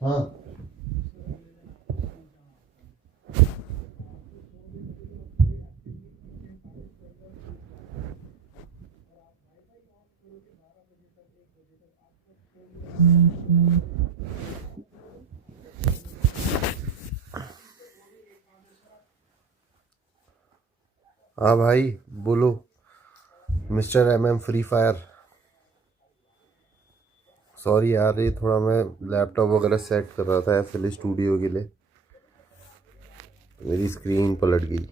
हाँ हाँ भाई बोलो। Mister MM free fire. Sorry यार, ये थोड़ा मैं लैपटॉप वगैरह सेट कर रहा था FL स्टूडियो के लिए, मेरी स्क्रीन पलट गई।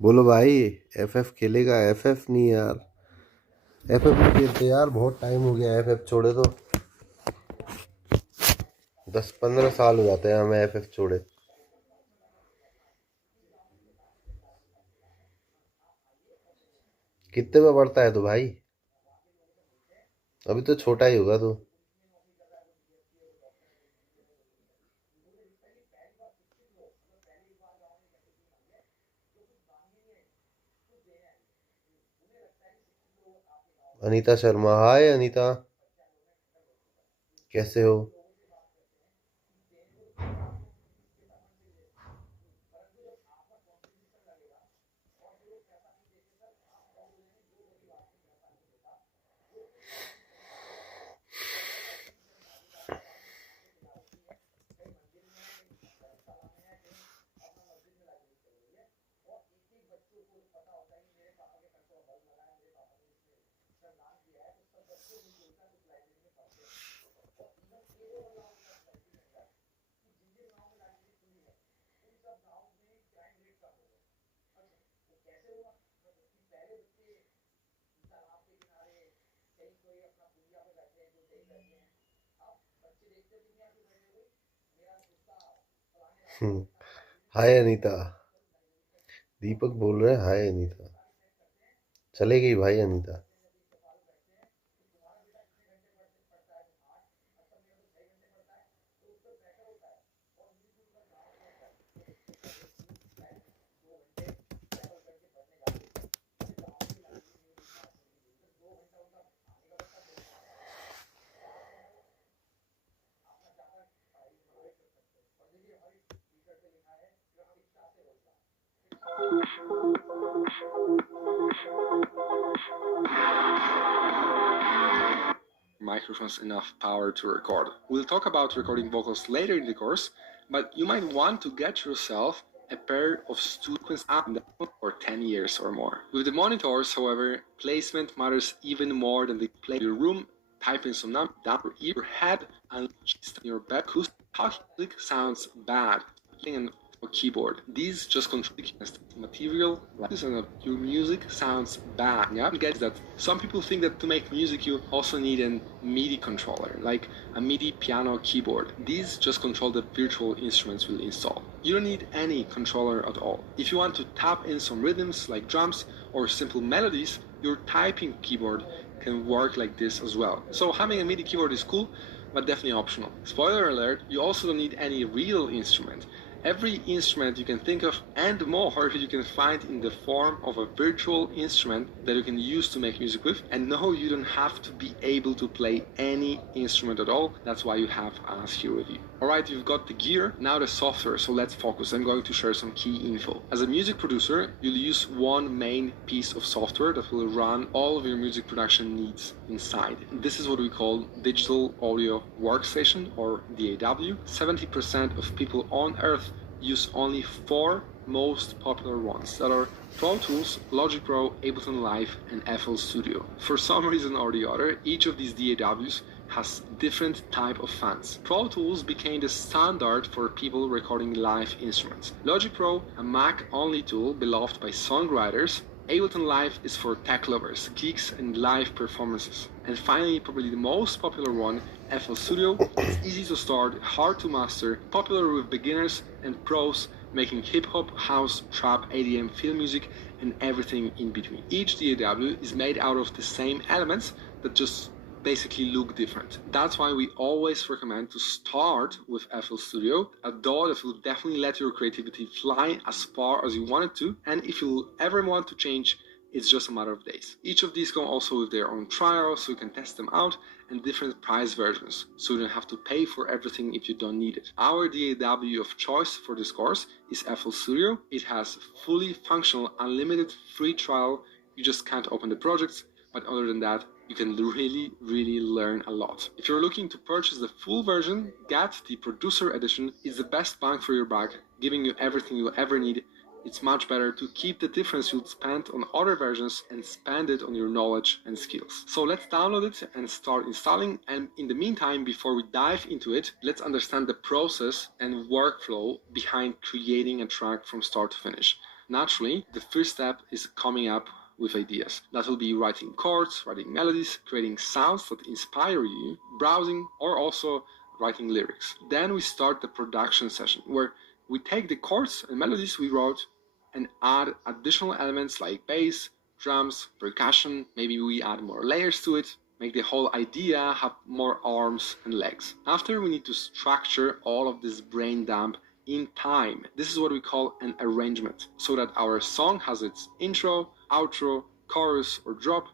बोलो भाई, FF खेलेगा? FF नहीं यार, FF नहीं खेलते यार, बहुत टाइम हो गया FF छोड़े तो। 10-15 साल हो जाते हैं हमें FF छोड़े। कितने में पढ़ता है तू भाई? अभी तो छोटा ही होगा तू। अनीता शर्मा, हाय अनीता, कैसे हो? हाय अनीता, दीपक बोल रहे हैं हाय अनीता। चले गई भाई Anita. Microphones enough power to record. We'll talk about recording vocals later in the course, But you might want to get yourself a pair of sequence for 10 years or more. With the monitors, however, placement matters even more than the play in your room. Type in some number down your head and your back. How music sounds bad and a keyboard. These just control material and your music sounds bad. Yeah, get that. Some people think that to make music you also need a MIDI controller, like a MIDI piano keyboard. These just control the virtual instruments we'll install. You don't need any controller at all. If you want to tap in some rhythms like drums or simple melodies, your typing keyboard can work like this as well. So having a MIDI keyboard is cool, but definitely optional. Spoiler alert, you also don't need any real instrument. Every instrument you can think of and more you can find in the form of a virtual instrument that you can use to make music with. And no, you don't have to be able to play any instrument at all. That's why you have us here with you. Alright, you've got the gear, now the software, so let's focus. I'm going to share some key info. As a music producer, you'll use one main piece of software that will run all of your music production needs inside. This is what we call Digital Audio Workstation, or DAW. 70% of people on Earth use only 4 most popular ones that are Pro Tools, Logic Pro, Ableton Live, and FL Studio. For some reason or the other, each of these DAWs has different type of fans. Pro Tools became the standard for people recording live instruments. Logic Pro, a Mac-only tool beloved by songwriters. Ableton Live is for tech lovers, geeks, and live performances. And finally, probably the most popular one, FL Studio. It's easy to start, hard to master, popular with beginners and pros, making hip-hop, house, trap, EDM, film music, and everything in between. Each DAW is made out of the same elements that just basically look different. That's why we always recommend to start with FL Studio, a DAW that will definitely let your creativity fly as far as you want it to, and if you ever want to change, it's just a matter of days. Each of these come also with their own trial, so you can test them out, and different price versions, so you don't have to pay for everything if you don't need it. Our DAW of choice for this course is FL Studio. It has fully functional, unlimited free trial. You just can't open the projects, but other than that, you can really learn a lot. If you're looking to purchase the full version, get the Producer Edition. It's the best bang for your buck, giving you everything you'll ever need. It's much better to keep the difference you'd spend on other versions and spend it on your knowledge and skills. So let's download it and start installing. And in the meantime, before we dive into it, let's understand the process and workflow behind creating a track from start to finish. Naturally, the first step is coming up with ideas. That will be writing chords, writing melodies, creating sounds that inspire you, browsing, or also writing lyrics. Then we start the production session, where we take the chords and melodies we wrote and add additional elements like bass, drums, percussion. Maybe we add more layers to it, make the whole idea have more arms and legs. After, we need to structure all of this brain dump in time. This is what we call an arrangement, so that our song has its intro, outro, chorus or drop,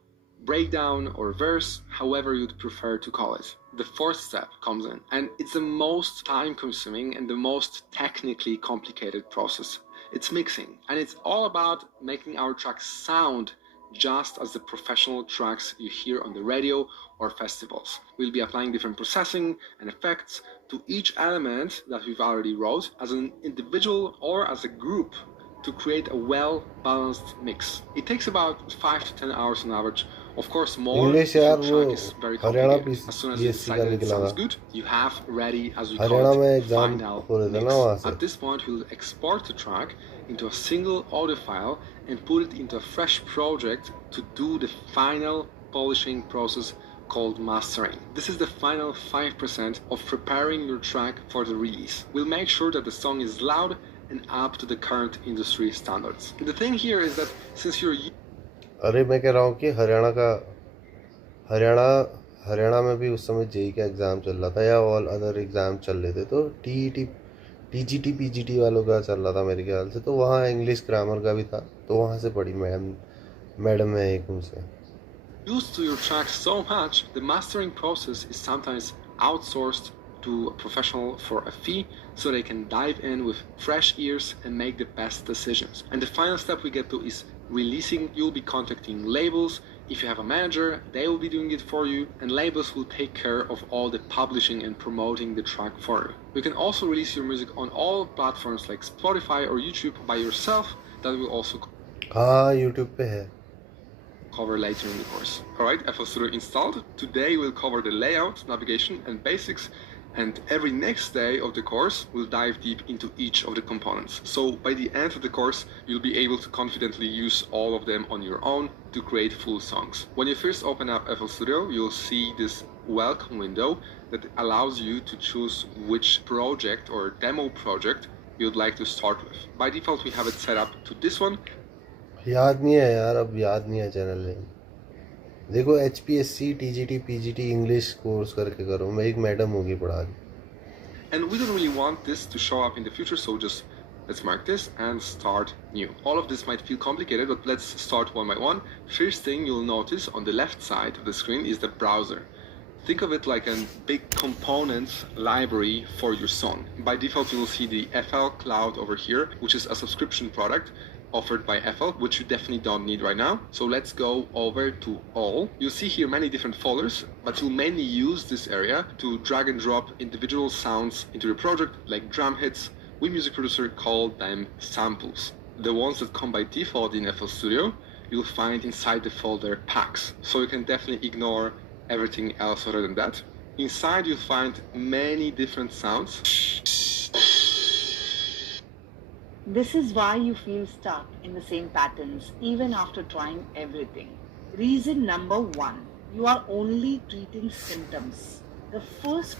breakdown or verse, however you'd prefer to call it. The fourth step comes in, and it's the most time-consuming and the most technically complicated process. It's mixing, and it's all about making our tracks sound just as the professional tracks you hear on the radio or festivals. We'll be applying different processing and effects to each element that we've already wrote as an individual or as a group to create a well-balanced mix. It takes about 5 to 10 hours on average. Of course, more English if your यार वो track is very Haryana complicated. As soon as you PSC decide का that it निकला sounds था good, you have ready, as we Haryana call में it, the exam final हो रहे थे mix. ना वहाँ से At this point, we'll export the track into a single audio file and put it into a fresh project to do the final polishing process called mastering. This is the final 5% of preparing your track for the release. We'll make sure that the song is loud and up to the current industry standards. The thing here is that since you're अरे मैं कह रहा हूँ कि हरियाणा में भी उस समय जेई का एग्ज़ाम चल रहा था या ऑल अदर एग्ज़ाम चल रहे थे, तो टीजीटी पीजीटी वालों का चल रहा था मेरे ख्याल से, तो वहाँ इंग्लिश ग्रामर का भी था, तो वहाँ से पढ़ी मैडम है एक उनसे. used to your track so much, the mastering process is sometimes outsourced to a professional for a fee, so they can dive in with fresh ears and make the best decisions. And the final step we get to is releasing. You'll be contacting labels If you have a manager, they will be doing it for you, and labels will take care of all the publishing and promoting the track for you. You can also release your music on all platforms like Spotify or YouTube by yourself. That will also हाँ YouTube पे है. cover later in the course. Alright, FL Studio installed. Today we'll cover the layout, navigation, and basics, and every next day of the course we'll dive deep into each of the components. So by the end of the course you'll be able to confidently use all of them on your own to create full songs. When you first open up FL Studio, you'll see this welcome window that allows you to choose which project or demo project you'd like to start with. By default we have it set up to this one. याद नहीं है यार, अब याद नहीं है channel name. देखो HPSC TGT PGT English course करके करो. मैं एक मैडम होगी पढ़ा दी. And we don't really want this to show up in the future, so just let's mark this and start new. All of this might feel complicated, but let's start one by one. First thing you'll notice on the left side of the screen is the browser. Think of it like a big components library for your song. By default, you'll see the FL Cloud over here, which is a subscription product offered by FL, which you definitely don't need right now. So let's go over to all. You'll see here many different folders, but you'll mainly use this area to drag and drop individual sounds into your project, like drum hits. We music producer call them samples. The ones that come by default in FL Studio, you'll find inside the folder packs. So you can definitely ignore everything else other than that. Inside you'll find many different sounds. This is why you feel stuck in the same patterns even after trying everything. Reason number 1, you are only treating symptoms. The first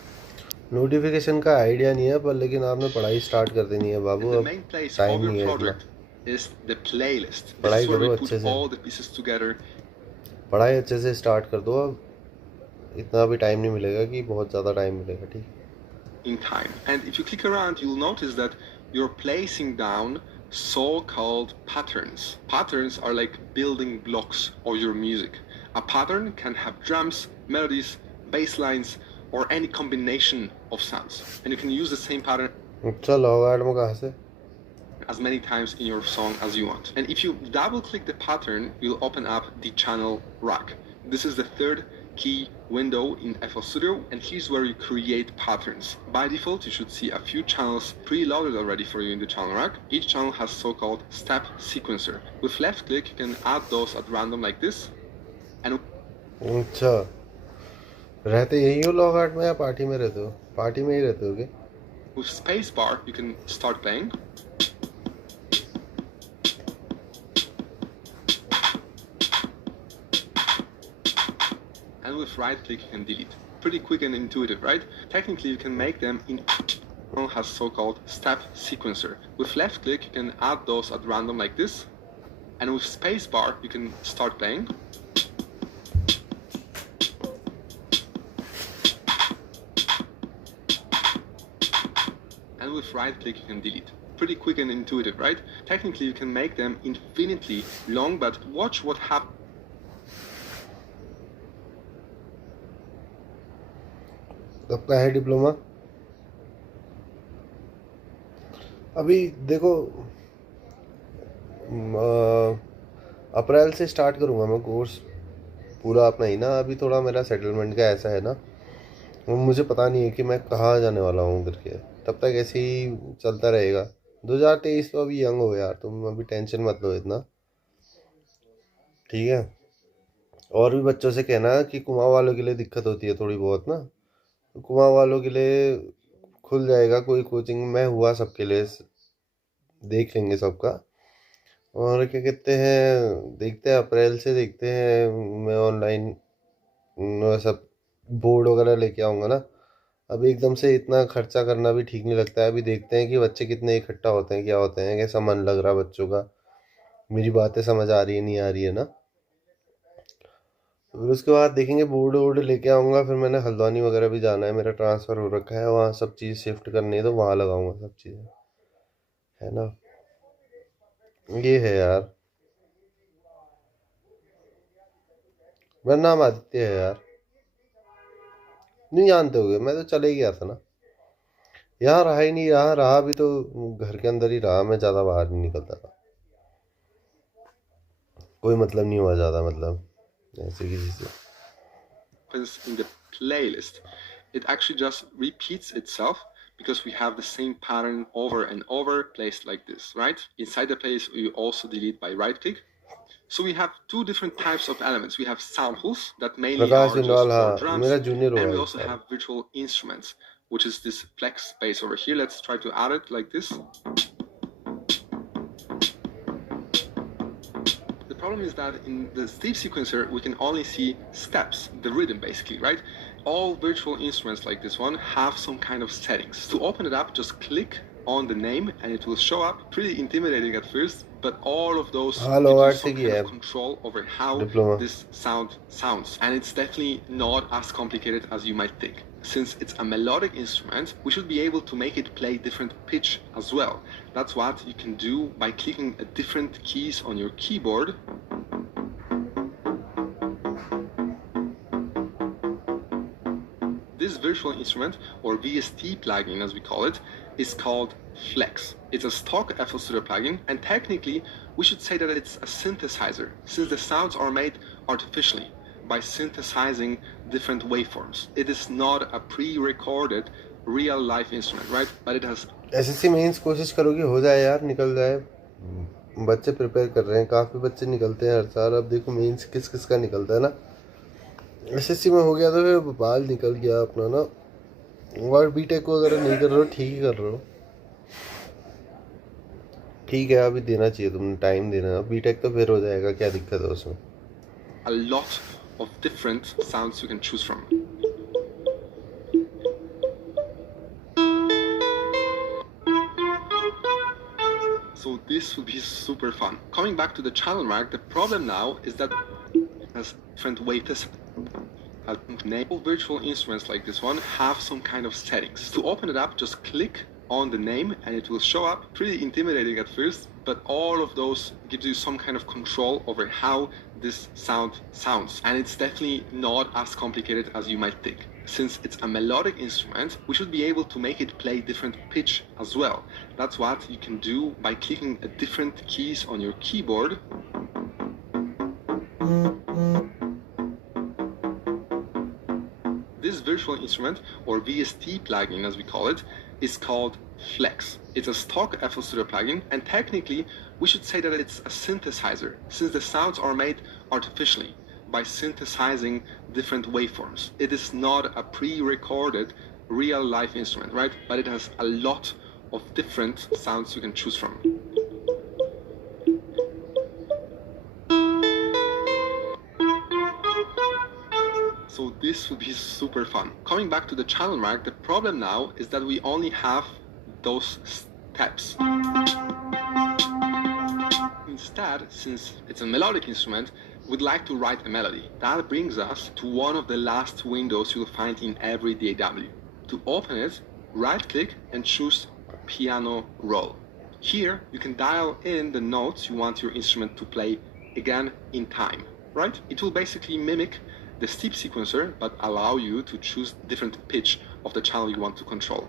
notification का idea नहीं है, पर लेकिन आपने पढ़ाई start कर देनी है बाबू. The अब main place टाइम of नहीं your है इतना. project is the playlist. This पढ़ाई is where करो we अच्छे put से. all the pieces together पढ़ाई अच्छे से स्टार्ट कर दो. अब इतना भी टाइम नहीं मिलेगा कि बहुत ज़्यादा टाइम मिलेगा. ठीक. in time. And if you click around, you'll notice that you're placing down so-called patterns. Patterns are like building blocks of your music. A pattern can have drums, melodies, bass lines, or any combination of sounds. And you can use the same pattern अच्छा log out में कहाँ से? as many times in your song as you want. And if you double click the pattern, you'll open up the channel rack. This is the third key window in FL Studio, and here's where you create patterns. By default, you should see a few channels preloaded already for you in the channel rack. Each channel has so-called step sequencer. With left click, you can add those at random like this. And अच्छा, रहते यही हो log out में या party में रहते हो? Party में ही रहते हो क्या? with spacebar, you can start playing. And with right click you can delete. Pretty quick and intuitive, right? Technically you can make them in has so-called step sequencer. With left click you can add those at random like this. And with spacebar you can start playing. And with right click you can delete. Pretty quick and intuitive, right? Technically you can make them infinitely long, but watch what happens. कब का है diploma? अभी देखो अप्रैल से start करूँगा मैं course पूरा अपना ही ना. अभी थोड़ा मेरा सेटलमेंट का ऐसा है ना, मुझे पता नहीं है कि मैं कहाँ जाने वाला हूँ करके. तब तक ऐसे ही चलता रहेगा. 2023 तो अभी यंग हो यार, तुम अभी टेंशन मत लो इतना, ठीक है? और भी बच्चों से कहना कि कुमाऊँ वालों के लिए दिक्कत होती है थोड़ी बहुत ना, कुमाऊँ वालों के लिए खुल जाएगा कोई कोचिंग. मैं हुआ सबके लिए, देख लेंगे सबका. और क्या कहते हैं, देखते हैं अप्रैल से देखते हैं. मैं ऑनलाइन सब बोर्ड वगैरह लेके आऊँगा ना. अब एकदम से इतना खर्चा करना भी ठीक नहीं लगता है. अभी देखते हैं कि बच्चे कितने इकट्ठा होते हैं, क्या होते हैं, कैसा मन लग रहा है बच्चों का, मेरी बातें समझ आ रही है नहीं आ रही है ना. फिर उसके बाद देखेंगे, बोर्ड वोर्ड लेके आऊँगा. फिर मैंने हल्द्वानी वगैरह भी जाना है, मेरा ट्रांसफ़र हो रखा है वहाँ, सब चीज़ शिफ्ट करनी है तो वहाँ लगाऊंगा सब चीज़ें, है ना. ये है यार. मेरा नाम आदित्य है यार, नहीं जानते होगे. मैं तो चले ही गया था ना, यहाँ रहा ही नहीं. यहाँ रहा भी तो घर के अंदर ही रहा, मैं ज़्यादा बाहर नहीं निकलता था. कोई मतलब नहीं हुआ ज़्यादा, मतलब ऐसे किसी से happens in the playlist. It actually just repeats itself because we have the same pattern over and over placed like this, right? Inside the playlist, you also delete by right click. So we have two different types of elements. We have samples that mainly Prakash are just बिंदवाल, for हाँ drums, मेरा junior and हुआ we है इस also साल. have virtual instruments, which is this flex space over here. Let's try to add it like this. The problem is that in the step sequencer, we can only see steps, the rhythm basically, right? All virtual instruments like this one have some kind of settings. To open it up, just click on the name and it will show up. Pretty intimidating at first, but all of those हाँ give you लोवार्ड some से की kind है of control over how diploma. this sound sounds. And it's definitely not as complicated as you might think. Since it's a melodic instrument, we should be able to make it play different pitch as well. That's what you can do by clicking at different keys on your keyboard. This virtual instrument, or VST plugin as we call it, is called Flex. It's a stock FL Studio plugin, and technically we should say that it's a synthesizer, since the sounds are made artificially by synthesizing different waveforms. It is not a pre-recorded real life instrument, right? But it has SSC mains कोशिश करो कि हो जाए यार, निकल जाए. बच्चे prepare कर रहे हैं, काफ़ी बच्चे निकलते हैं हर साल. अब देखो मेंस किस किस का निकलता है ना. एसएससी में हो गया तो फिर बाल निकल गया अपना ना. और बीटेक को अगर नहीं कर रहे हो, ठीक ही कर रहे हो. ठीक है, अभी देना चाहिए, तुमने टाइम देना. बीटेक तो फिर हो जाएगा, क्या दिक्कत है उसमें. a lot of different sounds you can choose from. So this will be super fun. Coming back to the channel rack, the problem now is that it has different waves. Enable virtual instruments like this one have some kind of settings. To open it up, just click on the name and it will show up. Pretty intimidating at first, but all of those gives you some kind of control over how this sound sounds. And it's definitely not as complicated as you might think. Since it's a melodic instrument, we should be able to make it play different pitch as well. That's what you can do by clicking at different keys on your keyboard. This virtual instrument, or VST plugin as we call it, is called Flex. It's a stock FL Studio plugin, and technically we should say that it's a synthesizer, since the sounds are made artificially by synthesizing different waveforms. It is not a pre-recorded real life instrument, right? But it has a lot of different sounds you can choose from. So this would be super fun. Coming back to the channel rack, the problem now is that we only have those steps. Instead, since it's a melodic instrument, we'd like to write a melody. That brings us to one of the last windows you'll find in every DAW. To open it, right-click and choose Piano Roll. Here, you can dial in the notes you want your instrument to play again in time, right? It will basically mimic the step sequencer, but allow you to choose different pitch of the channel you want to control.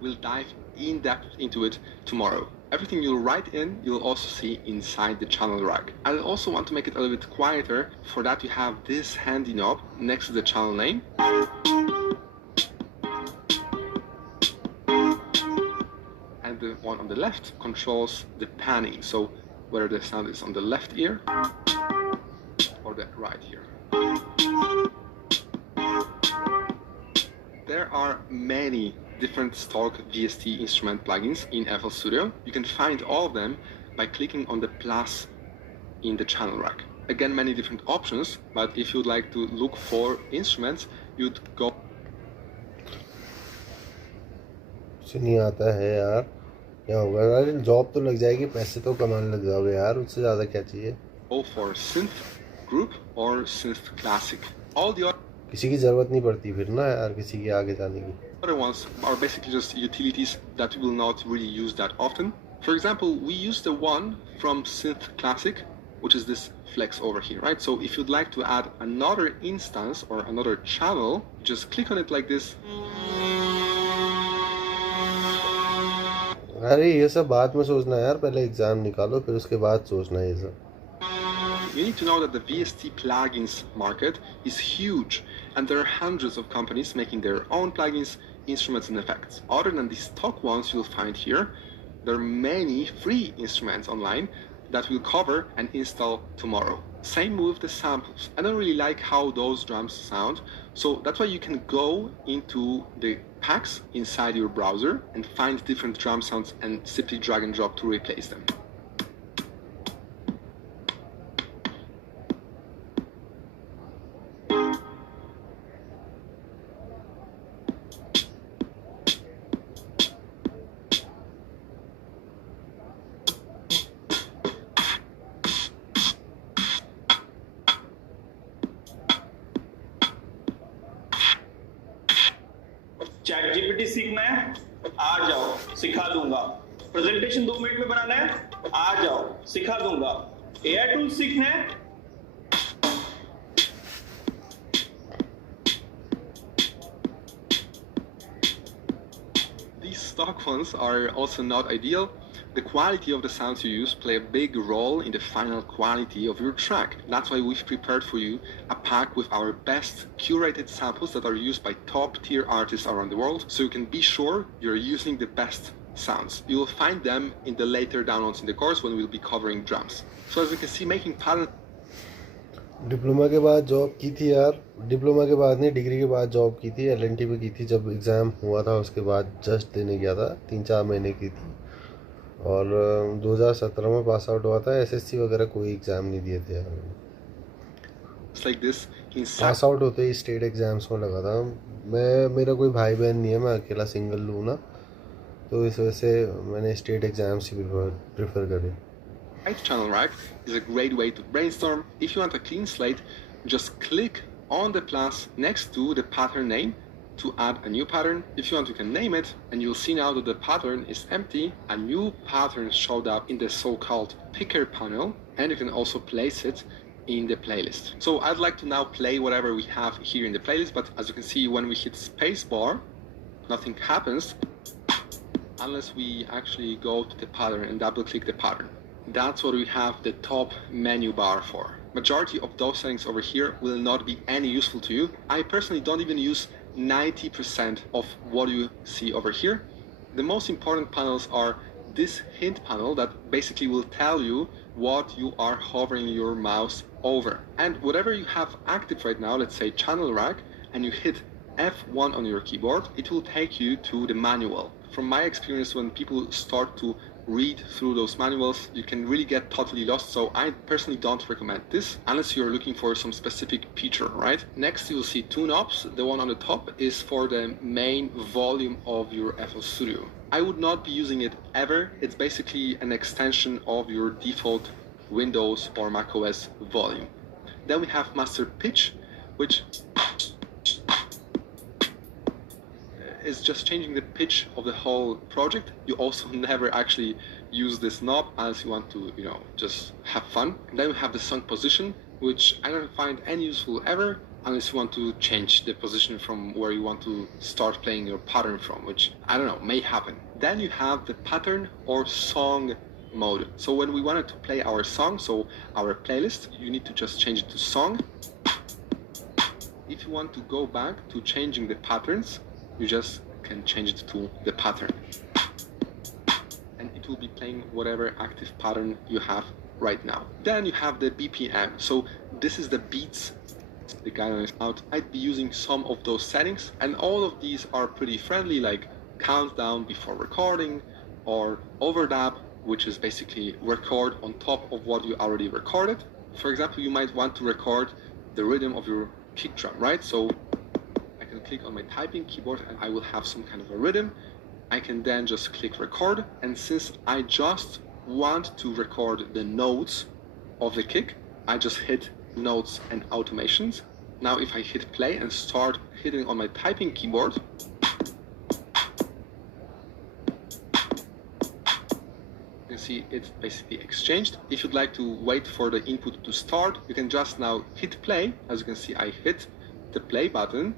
We'll dive in depth into it tomorrow. Everything you'll write in, you'll also see inside the channel rack. I also want to make it a little bit quieter. For that, you have this handy knob next to the channel name. And the one on the left controls the panning. So whether the sound is on the left ear or the right ear. There are many different stock VST instrument plugins in FL Studio. You can find all of them by clicking on the plus in the channel rack. Again, many different options, but if you'd like to look for instruments, you'd go कुछ नहीं आता है यार, क्या होगा. अरे job तो लग जाएगी, पैसे तो कमाने लग जाओगे यार, उससे ज़्यादा क्या चाहिए. go for synth group or synth classic. All the किसी की ज़रूरत नहीं पड़ती फिर ना यार, किसी के आगे जाने की. other ones are basically just utilities that we will not really use that often. For example, we use the one from Synth Classic, which is this flex over here, right? So if you'd like to add another instance or another channel, just click on it like this. अरे ये सब बाद में सोचना यार, पहले exam निकालो फिर उसके बाद सोचना ये सब. You need to know that the VST plugins market is huge, and there are hundreds of companies making their own plugins, instruments, and effects. Other than the stock ones you'll find here, there are many free instruments online that we'll cover and install tomorrow. Same with the samples. I don't really like how those drums sound, so that's why you can go into the packs inside your browser and find different drum sounds and simply drag and drop to replace them. Chat GPT सीखना है, आ जाओ सिखा दूंगा. Presentation 2 minute में बनाना है, आ जाओ सिखा दूंगा. एआई टूल सीखना है. These stock ones are also not ideal. The quality of the sounds you use play a big role in the final quality of your track. That's why we've prepared for you a pack with our best curated samples that are used by top tier artists around the world, so you can be sure you're using the best sounds. You will find them in the later downloads in the course when we'll be covering drums. So as you can see, making pattern. Diploma के बाद job की थी यार, diploma के बाद नहीं, degree के बाद जॉब की थी, एलएनटी में की थी. जब एग्ज़ाम हुआ था उसके बाद जस्ट देने गया था, 3-4 महीने की थी. और 2017 में पास आउट हुआ था. एसएससी वगैरह कोई एग्ज़ाम नहीं दिए थे यार. Like this, पास आउट होते ही स्टेट एग्ज़ाम्स में लगा था. मेरा कोई भाई बहन नहीं है, मैं अकेला सिंगल हूँ ना, तो इस वजह से मैंने स्टेट एग्ज़ाम्स ही प्रेफर करे. Right channel rack is a great way to brainstorm. If you want a clean slate, just click on the plus next to the pattern name to add a new pattern. If you want, you can name it, and you'll see now that the pattern is empty. A new pattern showed up in the so-called picker panel, and you can also place it in the playlist. So I'd like to now play whatever we have here in the playlist, but as you can see, when we hit spacebar, nothing happens unless we actually go to the pattern and double click the pattern. That's what we have the top menu bar for. Majority of those settings over here will not be any useful to you. I personally don't even use 90% of what you see over here. The most important panels are this hint panel that basically will tell you what you are hovering your mouse over. And whatever you have active right now, let's say channel rack, and you hit F1 on your keyboard, it will take you to the manual. From my experience, when people start to read through those manuals, you can really get totally lost. So I personally don't recommend this unless you're looking for some specific feature, right? Next, you'll see two knobs. The one on the top is for the main volume of your FL Studio. I would not be using it ever. It's basically an extension of your default Windows or macOS volume. Then we have master pitch, which is just changing the pitch of the whole project. You also never actually use this knob unless you want to, just have fun. And then we have the song position, which I don't find any useful ever unless you want to change the position from where you want to start playing your pattern from, which I don't know, may happen. Then you have the pattern or song mode. So when we wanted to play our song, so our playlist, you need to just change it to song. If you want to go back to changing the patterns, you just can change it to the pattern. And it will be playing whatever active pattern you have right now. Then you have the BPM. So this is the beats the guy is out. I'd be using some of those settings, and all of these are pretty friendly, like countdown before recording, or overdub, which is basically record on top of what you already recorded. For example, you might want to record the rhythm of your kick drum, right? So click on my typing keyboard and I will have some kind of a rhythm. I can then just click record, and since I just want to record the notes of the kick, I just hit notes and automations. Now if I hit play and start hitting on my typing keyboard, you can see it's basically exchanged. If you'd like to wait for the input to start, you can just now hit play. As you can see, I hit the play button.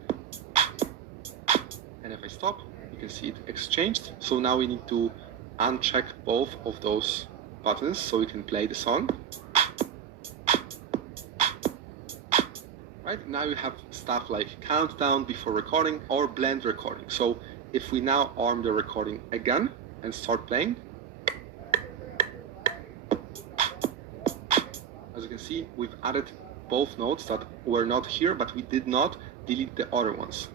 And if I stop, you can see it exchanged. So now we need to uncheck both of those buttons so we can play the song. Right, now you have stuff like countdown before recording or blend recording. So if we now arm the recording again and start playing, as you can see, we've added both notes that were not here, but we did not delete the other ones.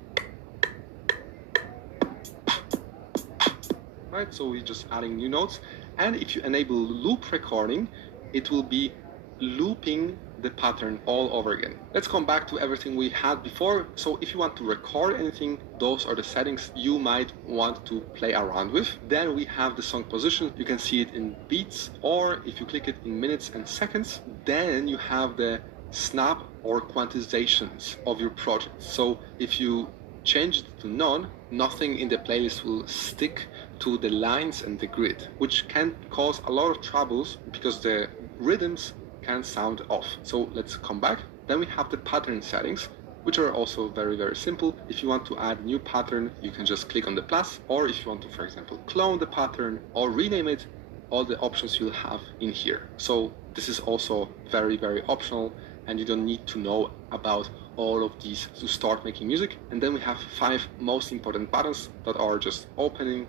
Right, so we're just adding new notes. And if you enable loop recording, it will be looping the pattern all over again. Let's come back to everything we had before. So if you want to record anything, those are the settings you might want to play around with. Then we have the song position. You can see it in beats, or if you click it in minutes and seconds, then you have the snap or quantizations of your project. So if you change it to none, nothing in the playlist will stick to the lines and the grid, which can cause a lot of troubles because the rhythms can sound off. So let's come back. Then we have the pattern settings, which are also very, very simple. If you want to add new pattern, you can just click on the plus, or if you want to, for example, clone the pattern or rename it, all the options you'll have in here. So this is also very, very optional, and you don't need to know about all of these to start making music. And then we have 5 most important buttons that are just opening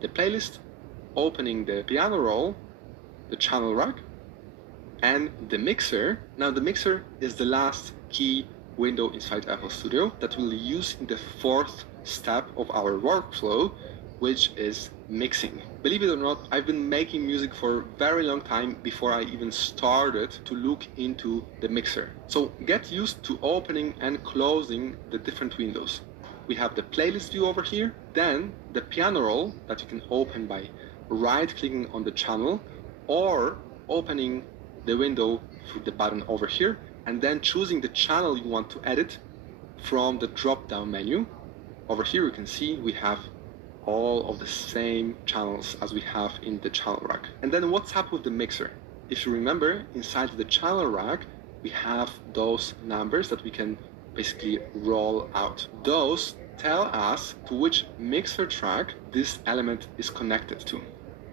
the playlist, opening the piano roll, the channel rack, and the mixer. Now the mixer is the last key window inside FL Studio that we'll use in the 4th step of our workflow, which is mixing. Believe it or not, I've been making music for a very long time before I even started to look into the mixer. So get used to opening and closing the different windows. We have the playlist view over here, then the piano roll that you can open by right-clicking on the channel or opening the window through the button over here, and then choosing the channel you want to edit from the drop-down menu. Over here you can see we have all of the same channels as we have in the channel rack. And then what's up with the mixer? If you remember, inside the channel rack we have those numbers that we can basically roll out. Those tell us to which mixer track this element is connected to.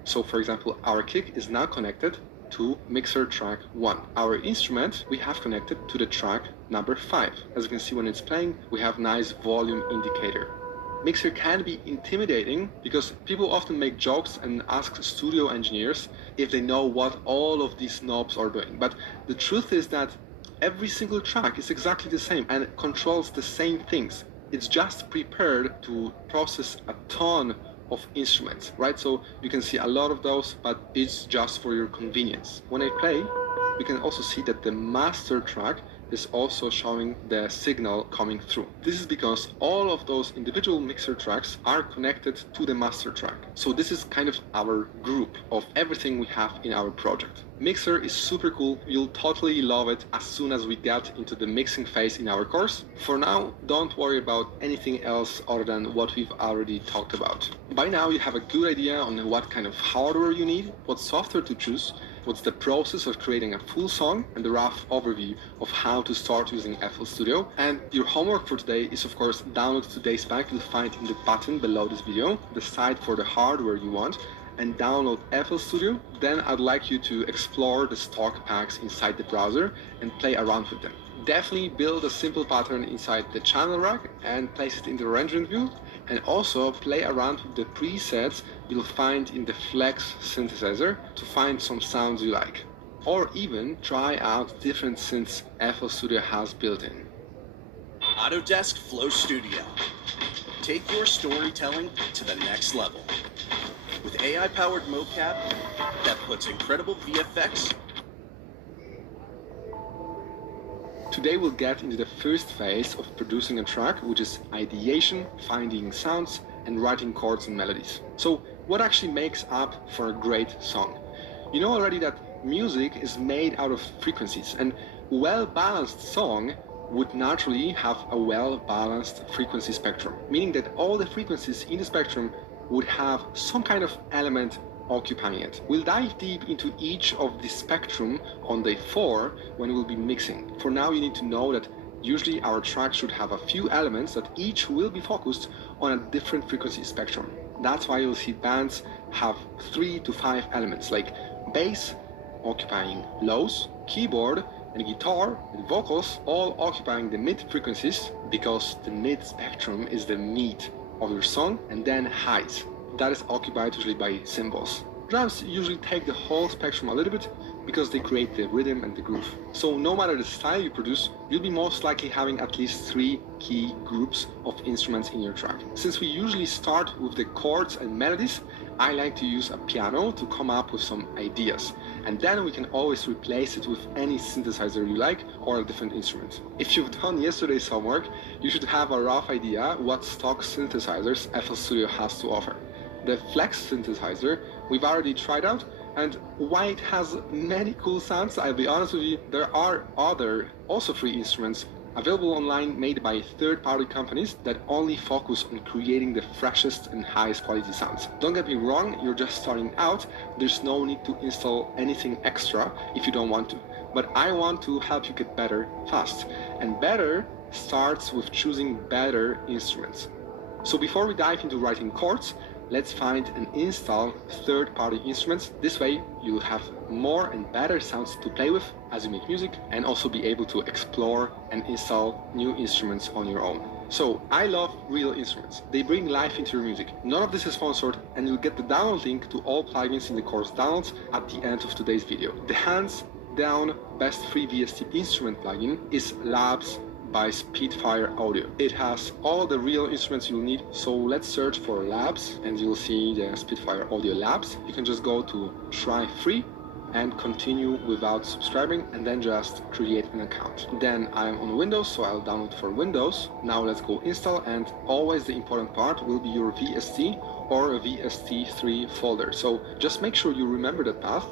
So for example, our kick is now connected to mixer track 1. Our instrument we have connected to the track number 5. As you can see, when it's playing, we have nice volume indicator. Mixer can be intimidating because people often make jokes and ask studio engineers if they know what all of these knobs are doing. But the truth is that every single track is exactly the same and controls the same things. It's just prepared to process a ton of instruments, right? So you can see a lot of those, but it's just for your convenience. When I play, you can also see that the master track is also showing the signal coming through. This is because all of those individual mixer tracks are connected to the master track. So this is kind of our group of everything we have in our project. Mixer is super cool. You'll totally love it as soon as we get into the mixing phase in our course. For now, don't worry about anything else other than what we've already talked about. By now you have a good idea on what kind of hardware you need, what software to choose, what's the process of creating a full song, and the rough overview of how to start using FL Studio. And your homework for today is, of course, download today's pack. You'll find in the button below this video, decide for the hardware you want, and download FL Studio. Then I'd like you to explore the stock packs inside the browser and play around with them. Definitely build a simple pattern inside the channel rack and place it in the rendering view, and also play around with the presets you'll find in the Flex synthesizer to find some sounds you like, or even try out different synths FL Studio has built in. Autodesk Flow Studio. Take your storytelling to the next level. With AI-powered mocap that puts incredible VFX. Today we'll get into the first phase of producing a track, which is ideation, finding sounds, and writing chords and melodies. So what actually makes up for a great song? You know already that music is made out of frequencies, and a well-balanced song would naturally have a well-balanced frequency spectrum, meaning that all the frequencies in the spectrum would have some kind of element occupying it. We'll dive deep into each of the spectrum on day 4 when we'll be mixing. For now, you need to know that usually our track should have a few elements that each will be focused on a different frequency spectrum. That's why you'll see bands have 3 to 5 elements, like bass occupying lows, keyboard and guitar and vocals all occupying the mid frequencies, because the mid spectrum is the meat of your song, and then highs. That is occupied usually by cymbals. Drums usually take the whole spectrum a little bit because they create the rhythm and the groove. So no matter the style you produce, you'll be most likely having at least 3 key groups of instruments in your track. Since we usually start with the chords and melodies, I like to use a piano to come up with some ideas. And then we can always replace it with any synthesizer you like or a different instrument. If you've done yesterday's homework, you should have a rough idea what stock synthesizers FL Studio has to offer. The Flex synthesizer we've already tried out, and while it has many cool sounds, I'll be honest with you, there are other also free instruments available online made by third-party companies that only focus on creating the freshest and highest quality sounds. Don't get me wrong, you're just starting out, there's no need to install anything extra if you don't want to. But I want to help you get better fast. And better starts with choosing better instruments. So before we dive into writing chords, let's find and install third-party instruments. This way you'll have more and better sounds to play with as you make music, and also be able to explore and install new instruments on your own. So I love real instruments. They bring life into your music. None of this is sponsored, and you'll get the download link to all plugins in the course downloads at the end of today's video. The hands down best free VST instrument plugin is Labs by Spitfire Audio. It has all the real instruments you'll need. So let's search for Labs and you'll see the Spitfire Audio Labs. You can just go to try free and continue without subscribing, and then just create an account. Then I'm on Windows, so I'll download for Windows. Now let's go install, and always the important part will be your VST or a VST3 folder. So just make sure you remember that path,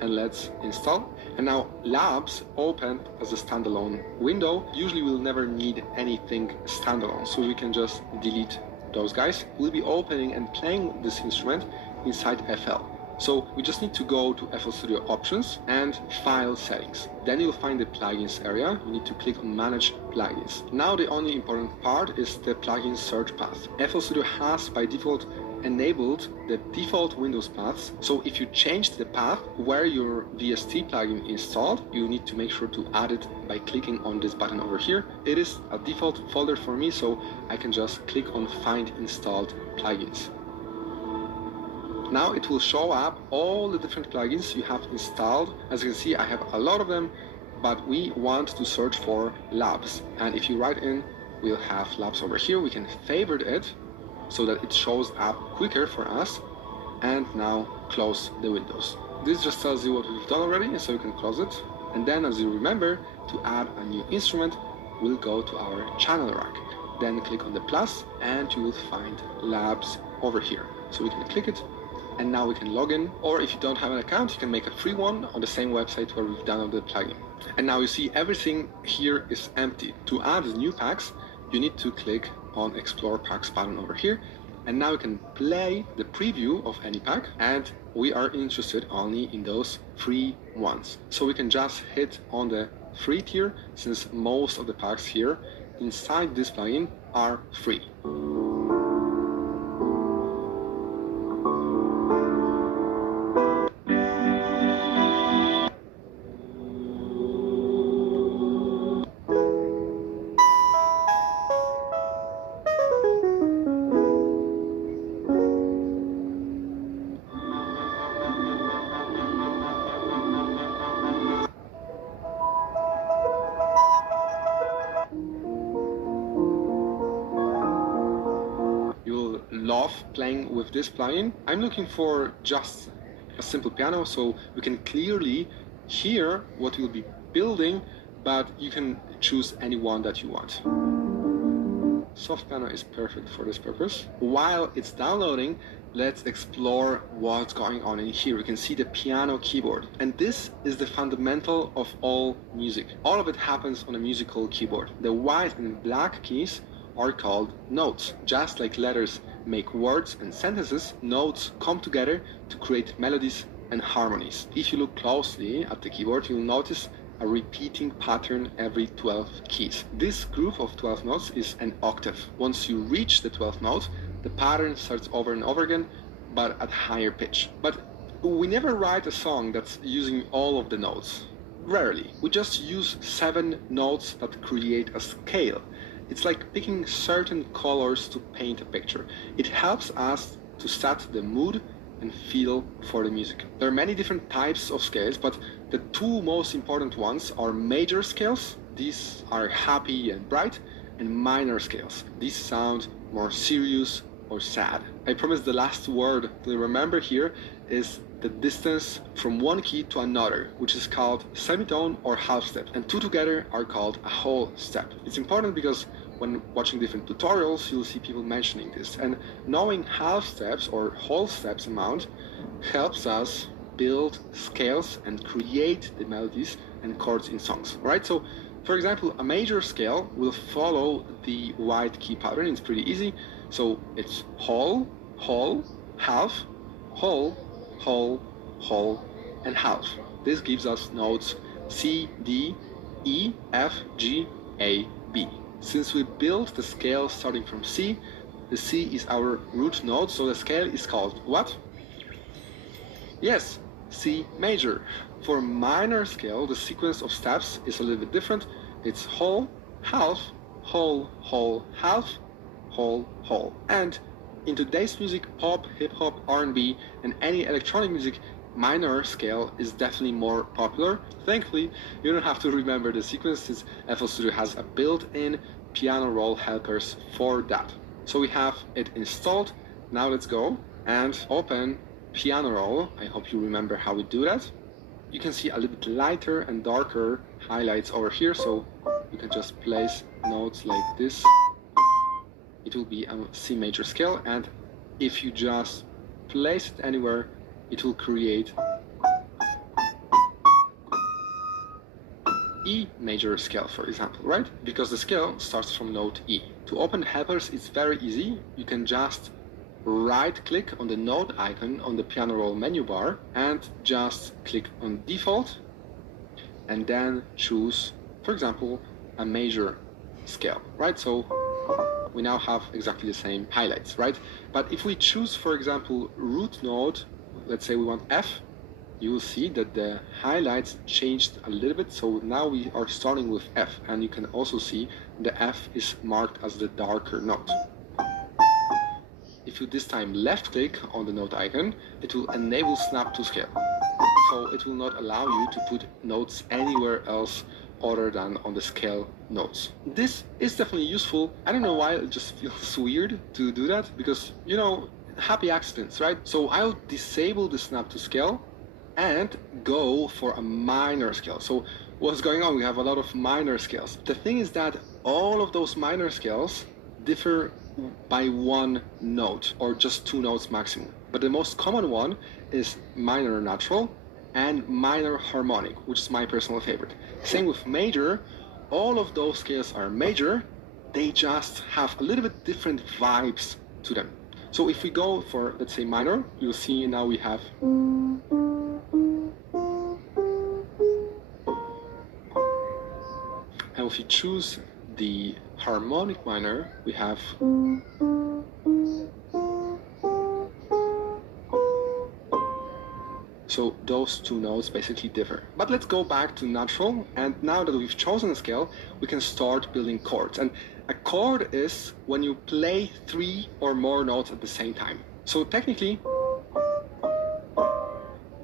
and let's install. And now Labs opened as a standalone window. Usually we'll never need anything standalone, so we can just delete those guys. We'll be opening and playing this instrument inside FL. So we just need to go to FL Studio Options and File Settings. Then you'll find the Plugins area. You need to click on Manage Plugins. Now the only important part is the plugin search path. FL Studio has by default enabled the default Windows paths. So if you change the path where your VST plugin installed, you need to make sure to add it by clicking on this button over here. It is a default folder for me, so I can just click on Find Installed Plugins. Now it will show up all the different plugins you have installed. As you can see, I have a lot of them, but we want to search for Labs. And if you write in, we'll have Labs over here. We can favorite it so that it shows up quicker for us. And now close the windows. This just tells you what we've done already, so you can close it. And then, as you remember, to add a new instrument, we'll go to our channel rack. Then click on the plus, and you will find Labs over here. So we can click it, and now we can log in. Or if you don't have an account, you can make a free one on the same website where we've downloaded the plugin. And now you see everything here is empty. To add new packs, you need to click on Explore Packs button over here, and now you can play the preview of any pack, and we are interested only in those free ones. So we can just hit on the free tier, since most of the packs here inside this plugin are free. Love playing with this plugin. I'm looking for just a simple piano, so we can clearly hear what we'll be building, but you can choose any one that you want. Soft piano is perfect for this purpose. While it's downloading, let's explore what's going on in here. We can see the piano keyboard, and this is the fundamental of all music. All of it happens on a musical keyboard. The white and black keys are called notes. Just like letters make words and sentences, notes come together to create melodies and harmonies. If you look closely at the keyboard, you'll notice a repeating pattern every 12 keys. This group of 12 notes is an octave. Once you reach the 12th note, the pattern starts over and over again, but at higher pitch. But we never write a song that's using all of the notes. Rarely. We just use 7 notes that create a scale. It's like picking certain colors to paint a picture. It helps us to set the mood and feel for the music. There are many different types of scales, but the 2 most important ones are major scales. These are happy and bright, and minor scales. These sound more serious or sad. I promise the last word to remember here is the distance from one key to another, which is called semitone or half step, and 2 together are called a whole step. It's important because when watching different tutorials, you'll see people mentioning this, and knowing half steps or whole steps amount helps us build scales and create the melodies and chords in songs, right? So, for example, a major scale will follow the white key pattern. It's pretty easy. So it's whole, whole, half, whole, whole, whole, and half. This gives us notes C, D, E, F, G, A, B. Since we built the scale starting from C, the C is our root note, so the scale is called what? Yes, C major. For minor scale, the sequence of steps is a little bit different. It's whole, half, whole, whole, half, whole, whole. And in today's music, pop, hip-hop, R&B, and any electronic music, minor scale is definitely more popular. Thankfully, you don't have to remember the sequence since FL Studio has a built-in piano roll helpers for that. So we have it installed. Now let's go and open piano roll. I hope you remember how we do that. You can see a little bit lighter and darker highlights over here, so you can just place notes like this. It will be a C major scale, and if you just place it anywhere, it will create E major scale, for example, right? Because the scale starts from note E. To open helpers, it's very easy. You can just right-click on the note icon on the piano roll menu bar and just click on default and then choose, for example, a major scale, right? So we now have exactly the same highlights, right? But if we choose, for example, root note, let's say we want F, you will see that the highlights changed a little bit. So now we are starting with F, and you can also see the F is marked as the darker note. If you this time left click on the note icon, it will enable snap to scale. So it will not allow you to put notes anywhere else other than on the scale notes. This is definitely useful. I don't know why it just feels weird to do that, because, you know, happy accidents, right? So I'll disable the snap to scale and go for a minor scale. So what's going on? We have a lot of minor scales. The thing is that all of those minor scales differ by 1 note or just 2 notes maximum. But the most common one is minor natural and minor harmonic, which is my personal favorite. Same with major. All of those scales are major. They just have a little bit different vibes to them. So if we go for, let's say, minor, you'll see now we have and if you choose the harmonic minor, we have so those 2 notes basically differ. But let's go back to natural, and now that we've chosen a scale, we can start building chords. And a chord is when you play 3 or more notes at the same time. So technically,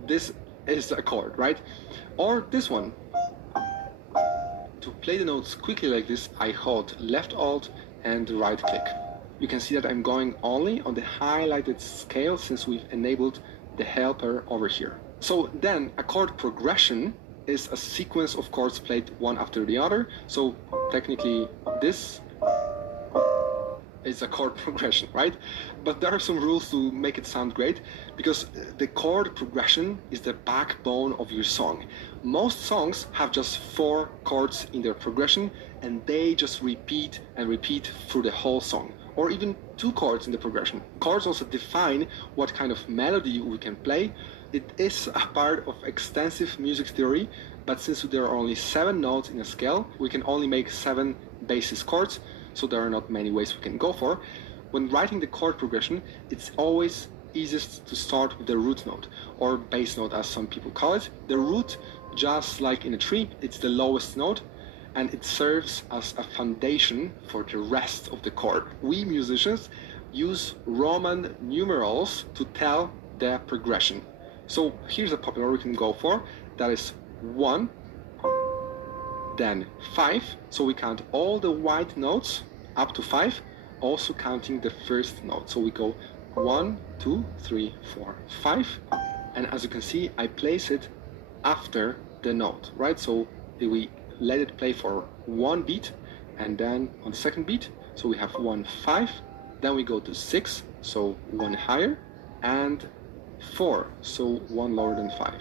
this is a chord, right? Or this one. To play the notes quickly like this, I hold left alt and right click. You can see that I'm going only on the highlighted scale since we've enabled the helper over here. So then a chord progression is a sequence of chords played one after the other. So technically this is a chord progression, right? But there are some rules to make it sound great, because the chord progression is the backbone of your song. Most songs have just 4 chords in their progression, and they just repeat and repeat through the whole song, or even 2 chords in the progression. Chords also define what kind of melody we can play. It is a part of extensive music theory, but since there are only 7 notes in a scale, we can only make 7 basis chords, so there are not many ways we can go for. When writing the chord progression, it's always easiest to start with the root note, or bass note as some people call it. The root, just like in a tree, it's the lowest note, and it serves as a foundation for the rest of the chord. We musicians use Roman numerals to tell the progression. So here's a popular we can go for. That is 1, then 5. So we count all the white notes up to 5, also counting the first note. So we go 1, 2, 3, 4, 5. And as you can see, I place it after the note, right? So we let it play for 1 beat, and then on the second beat, so we have 1, 5, then we go to 6, so 1 higher, and 4, so 1 lower than 5.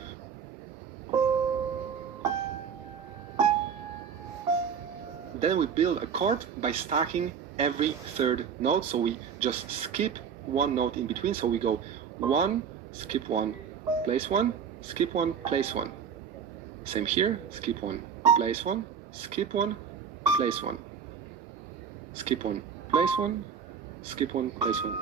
Then we build a chord by stacking every third note, so we just skip 1 note in between, so we go 1, skip 1, place 1, skip 1, place 1. Same here, skip 1, place 1, skip 1, place 1, skip 1, place 1, skip 1, place 1.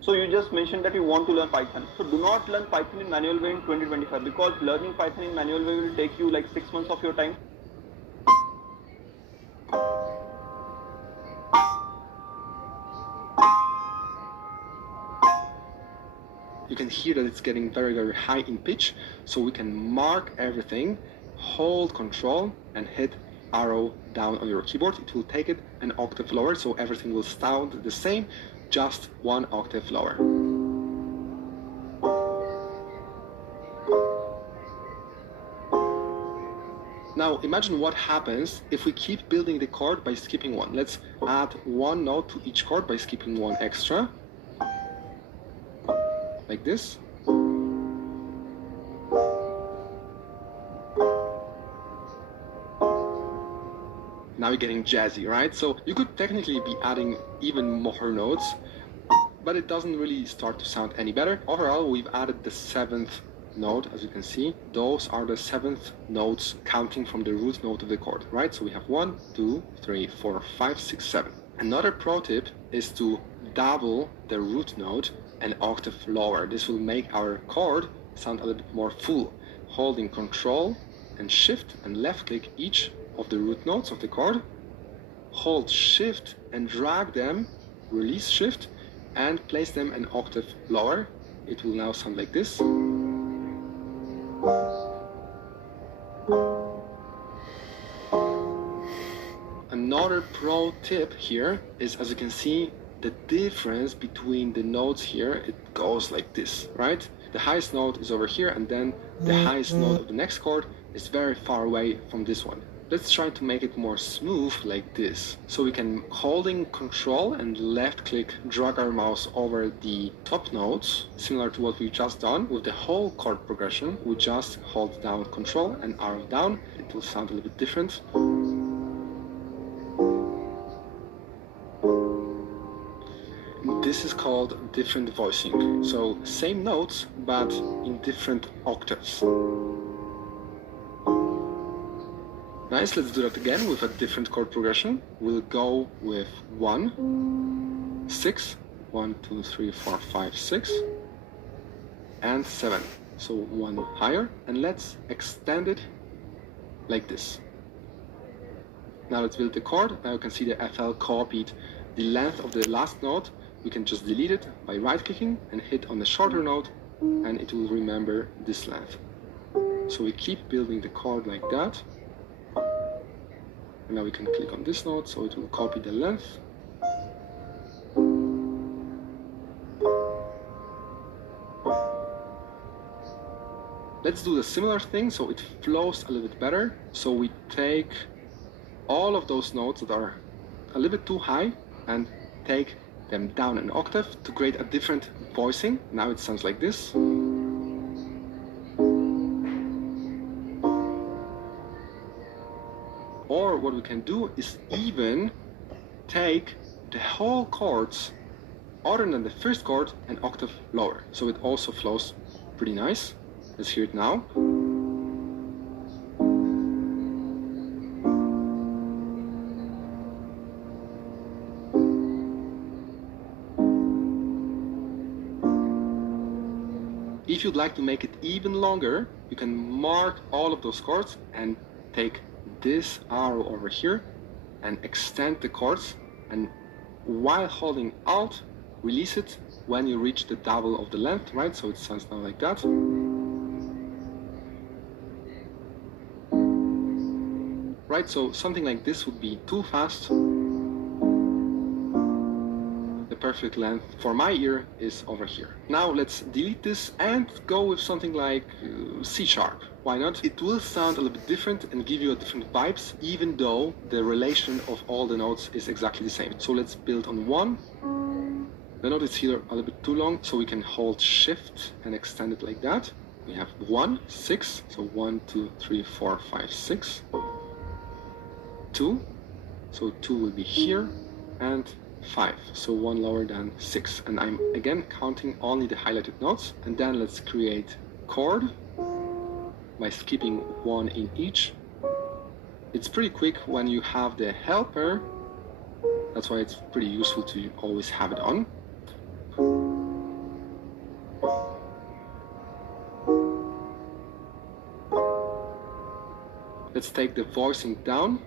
So you just mentioned that you want to learn Python. So do not learn Python in manual way in 2025, because learning Python in manual way will take you like 6 months of your time. You can hear that it's getting very, very high in pitch, so we can mark everything, hold Control, and hit arrow down on your keyboard. It will take it an octave lower, so everything will sound the same, just 1 octave lower. Now imagine what happens if we keep building the chord by skipping 1. Let's add 1 note to each chord by skipping 1 extra. Like this. Now you're getting jazzy, right? So you could technically be adding even more notes, but it doesn't really start to sound any better. Overall, we've added the 7th note, as you can see. Those are the 7th notes counting from the root note of the chord, right? So we have 1, 2, 3, 4, 5, 6, 7. Another pro tip is to double the root note an octave lower. This will make our chord sound a little bit more full. Holding Control and Shift and left click each of the root notes of the chord, hold Shift and drag them, release Shift, and place them an octave lower. It will now sound like this. Another pro tip here is, as you can see, the difference between the notes here, it goes like this, right? The highest note is over here, and then the highest note of the next chord is very far away from this one. Let's try to make it more smooth like this. So we can, holding Control and left click, drag our mouse over the top notes, similar to what we've just done with the whole chord progression. We just hold down Control and arrow down. It will sound a little bit different. This is called different voicing. So same notes, but in different octaves. Nice, let's do that again with a different chord progression. We'll go with 1, 6, 1, 2, 3, 4, 5, 6, and 7. So 1 higher, and let's extend it like this. Now let's build the chord. Now you can see the FL copied the length of the last note. We can just delete it by right-clicking and hit on the shorter note, and it will remember this length. So we keep building the chord like that. And now we can click on this note, so it will copy the length. Let's do the similar thing so it flows a little bit better. So we take all of those notes that are a little bit too high and take them down an octave to create a different voicing. Now it sounds like this. Or what we can do is even take the whole chords other than the first chord an octave lower. So it also flows pretty nice. Let's hear it now. If you'd like to make it even longer, you can mark all of those chords and take this arrow over here and extend the chords, and while holding Alt, release it when you reach the double of the length, right? So it sounds now like that. Right, so something like this would be too fast. The perfect length for my ear is over here. Now let's delete this and go with something like C sharp. Why not? It will sound a little bit different and give you a different vibes, even though the relation of all the notes is exactly the same. So let's build on 1. The note is here a little bit too long, so we can hold shift and extend it like that. We have 1, 6, so 1, 2, 3, 4, 5, 6. 2, so 2 will be here, and 5, so 1 lower than 6. And I'm again counting only the highlighted notes, and then let's create chord by skipping 1 in each. It's pretty quick when you have the helper, that's why it's pretty useful to always have it on. Let's take the voicing down.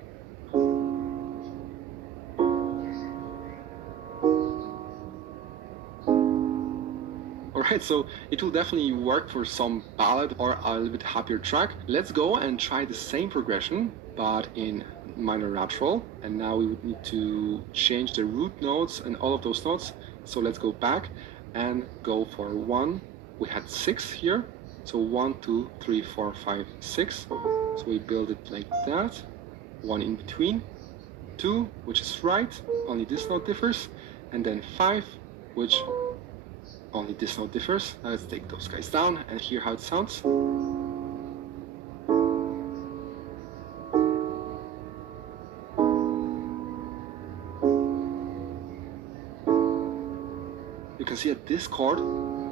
Alright, so it will definitely work for some ballad or a little bit happier track. Let's go and try the same progression, but in minor natural. And now we would need to change the root notes and all of those notes. So let's go back and go for 1. We had 6 here. So 1, 2, 3, 4, 5, 6. So we build it like that. 1 in between. 2, which is right, only this note differs. And then 5, which only this note differs. Now let's take those guys down and hear how it sounds. You can see that this chord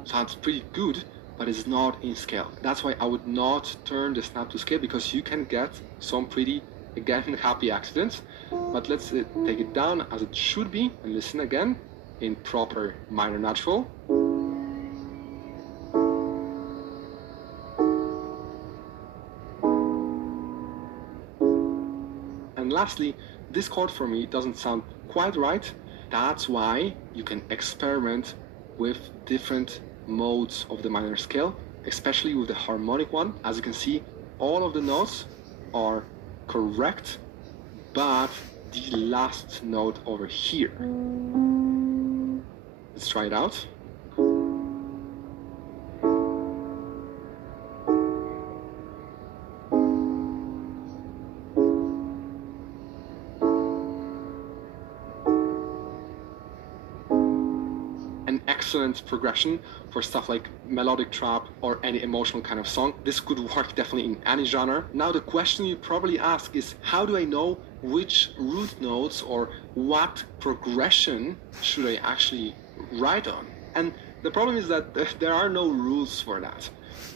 sounds pretty good, but it's not in scale. That's why I would not turn the snap to scale, because you can get some pretty, again, happy accidents. But let's take it down as it should be and listen again in proper minor natural. And lastly, this chord for me doesn't sound quite right. That's why you can experiment with different modes of the minor scale, especially with the harmonic one. As you can see, all of the notes are correct, but the last note over here. Let's try it out. Excellent progression for stuff like melodic trap or any emotional kind of song. This could work definitely in any genre. Now the question you probably ask is, how do I know which root notes or what progression should I actually write on? And the problem is that there are no rules for that.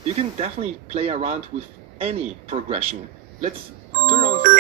You can definitely play around with any progression. Let's turn on